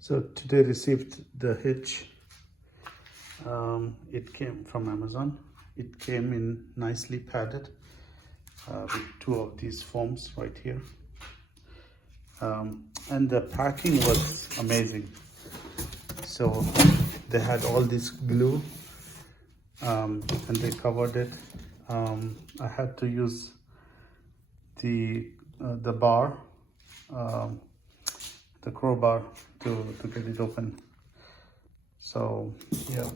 So today received the Hitch. It came from Amazon. It came in nicely padded with two of these foams right here. And the packing was amazing. So they had all this glue and they covered it. I had to use the bar, the crowbar to get it open. So yeah,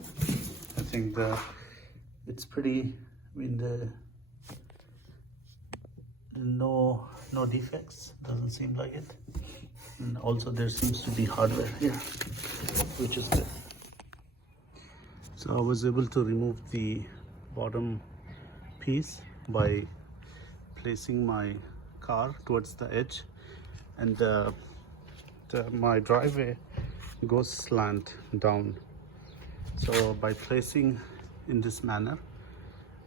I think it's pretty. I mean, no defects, doesn't seem like it. And also there seems to be hardware here, which is good. So I was able to remove the bottom piece by placing my car towards the edge, and my driveway goes slant down. So by placing in this manner,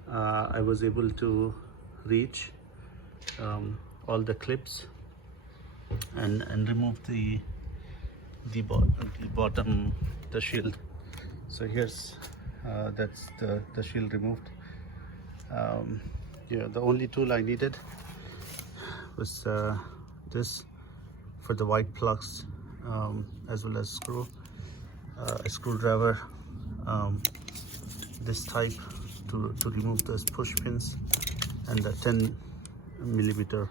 I was able to reach all the clips and remove the bottom, the shield. So here's that's the shield removed. Yeah, the only tool I needed was this for the white plugs, as well as a screwdriver, this type to remove those push pins, and the 10mm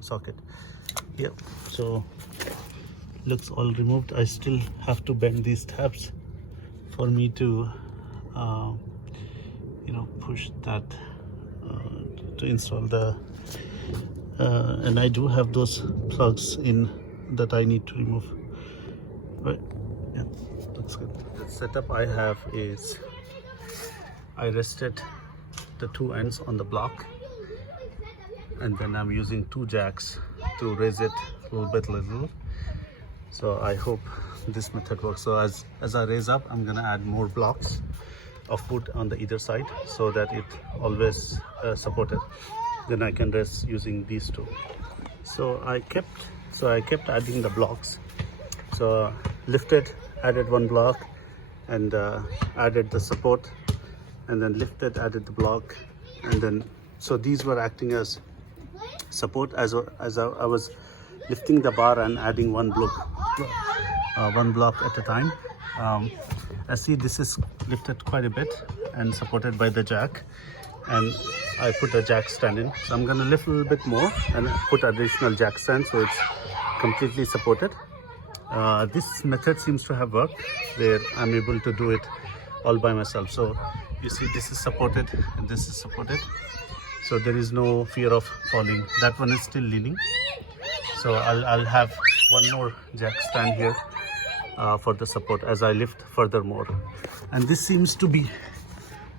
socket. Yep, so looks all removed. I still have to bend these tabs for me to push that to install the and I do have those plugs in that I need to remove. Right, yeah, looks good. The setup I have is I rested the two ends on the block, and then I'm using two jacks to raise it little. So I hope this method works. So as I raise up, I'm gonna add more blocks of wood on the either side so that it always supported. Then I can rest using these two. So I kept adding the blocks. So lifted, added one block, and added the support, and then lifted, added the block, and then so these were acting as support as I was lifting the bar and adding one block at a time. I see this is lifted quite a bit and supported by the jack, and I put a jack stand in. So I'm gonna lift a little bit more and put additional jack stand so it's completely supported. This method seems to have worked, where I'm able to do it all by myself. So you see this is supported and this is supported, so there is no fear of falling. That one is still leaning, so I'll have one more jack stand here for the support as I lift furthermore. And this seems to be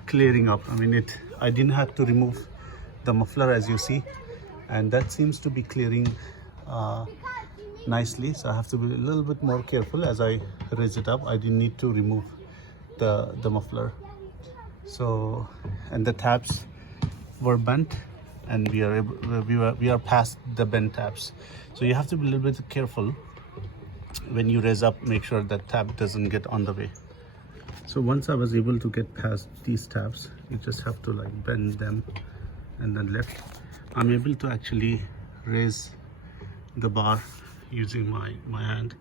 clearing up. I mean, I didn't have to remove the muffler, as you see, and that seems to be clearing nicely. So I have to be a little bit more careful as I raise it up. I didn't need to remove the muffler. So, and the tabs were bent, and we are past the bent tabs. So you have to be a little bit careful when you raise up. Make sure that tab doesn't get on the way. So once I was able to get past these tabs, you just have to like bend them and then lift. I'm able to actually raise the bar using my hand.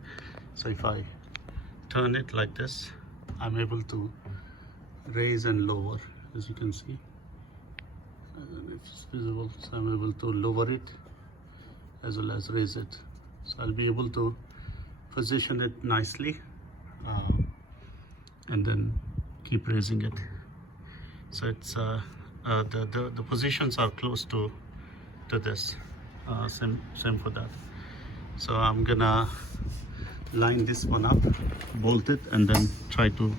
So if I turn it like this, I'm able to raise and lower, as you can see. I don't know if it's visible. So I'm able to lower it as well as raise it. So I'll be able to position it nicely and then keep raising it. So it's the positions are close to this. Same for that. So I'm gonna line this one up, bolt it, and then try to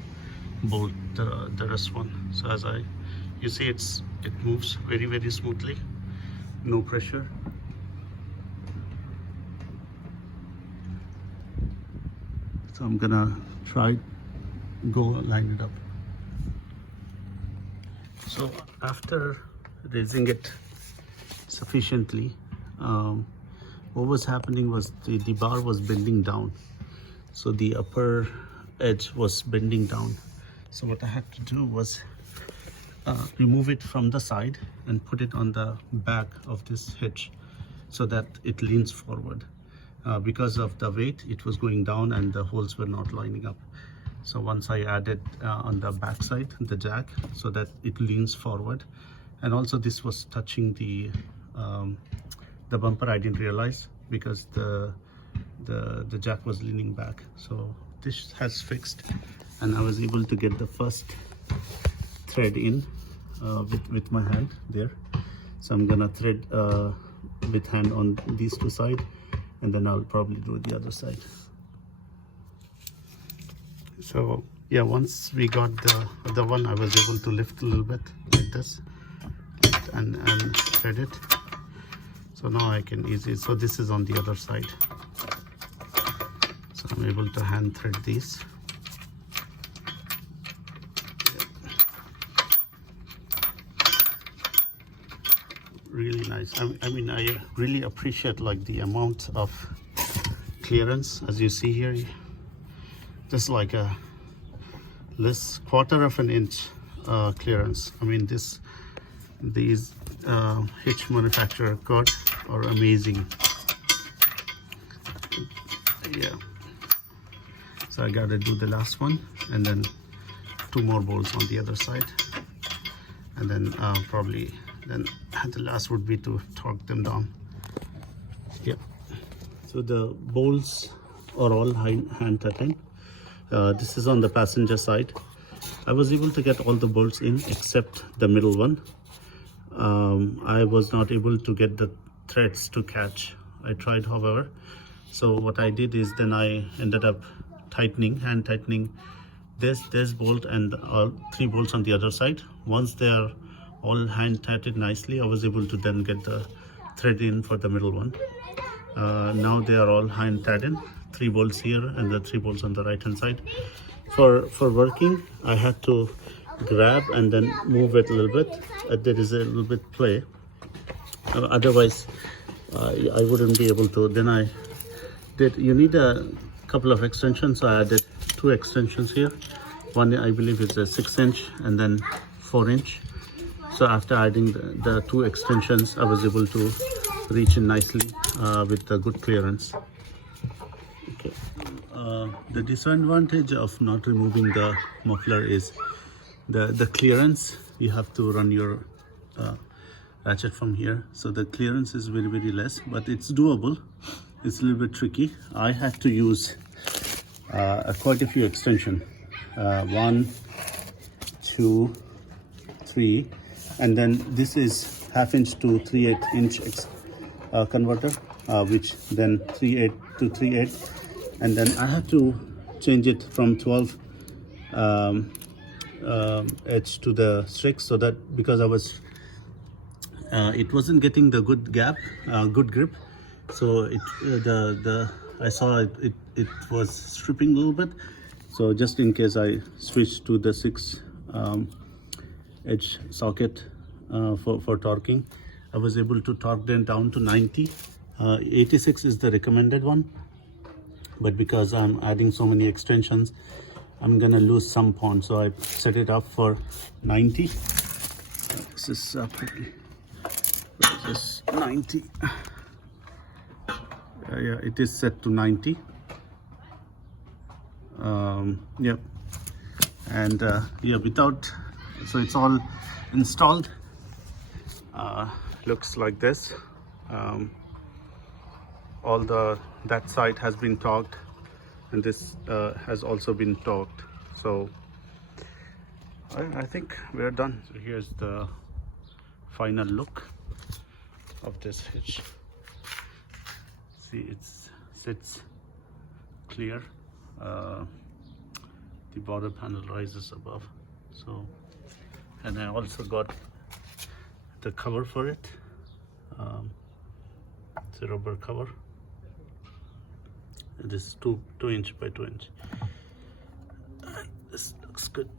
bolt the rest one. So as you see, it moves very smoothly, no pressure. So I'm gonna go line it up. So after raising it sufficiently, what was happening was the bar was bending down, so the upper edge was bending down. So what I had to do was remove it from the side and put it on the back of this hitch so that it leans forward. Because of the weight, it was going down and the holes were not lining up. So once I added on the back side the jack so that it leans forward, and also this was touching the bumper, I didn't realize because the jack was leaning back. So this has fixed, and I was able to get the first thread in with my hand there. So I'm gonna thread with hand on these two sides, and then I'll probably do the other side. So yeah, once we got the other one, I was able to lift a little bit like this and thread it. So now I can easily, so this is on the other side, so I'm able to hand thread these. Really nice. I mean, I really appreciate like the amount of clearance, as you see here, just like a less quarter of an inch clearance. I mean, these hitch manufacturer Curt are amazing. Yeah, so I gotta do the last one and then 2 more bolts on the other side, and then probably then the last would be to torque them down. Yeah, so the bolts are all hand tightened. This is on the passenger side. I was able to get all the bolts in except the middle one. I was not able to get the threads to catch. I tried, however. So what I did is then I ended up hand tightening this bolt and all 3 bolts on the other side. Once they are all hand tightened nicely, I was able to then get the thread in for the middle one. Now they are all hand tightened, 3 bolts here and the 3 bolts on the right hand side. For working, I had to grab and then move it a little bit. There is a little bit play, otherwise I wouldn't be able to. Then I did, you need a couple of extensions, so I added 2 extensions here. One I believe is a 6-inch and then 4-inch. So after adding the 2 extensions, I was able to reach in nicely with the good clearance. Okay. The disadvantage of not removing the muffler is the clearance. You have to run your ratchet from here, so the clearance is very less, but it's doable. It's a little bit tricky. I had to use quite a few extensions, 1, 2, 3, and then this is 1/2 inch to 3/8 inch converter, which then 3/8 to 3/8, and then I have to change it from 12 edge to the 6, so that because I was it wasn't getting the good gap, good grip, so I saw it was stripping a little bit. So just in case, I switched to the 6 edge socket for torquing. I was able to torque them down to 90. 86 is the recommended one, but because I'm adding so many extensions, I'm gonna lose some pound, so I set it up for 90. This is pretty. This is 90. Yeah, it is set to 90. Yep. And yeah, without, so it's all installed. Looks like this. All that side has been torqued, and this has also been torqued. So I think we're done. So here's the final look of this hitch. See, it sits clear. The border panel rises above. So, and I also got the cover for it. It's a rubber cover. This is 2 inch by 2 inch. And this looks good.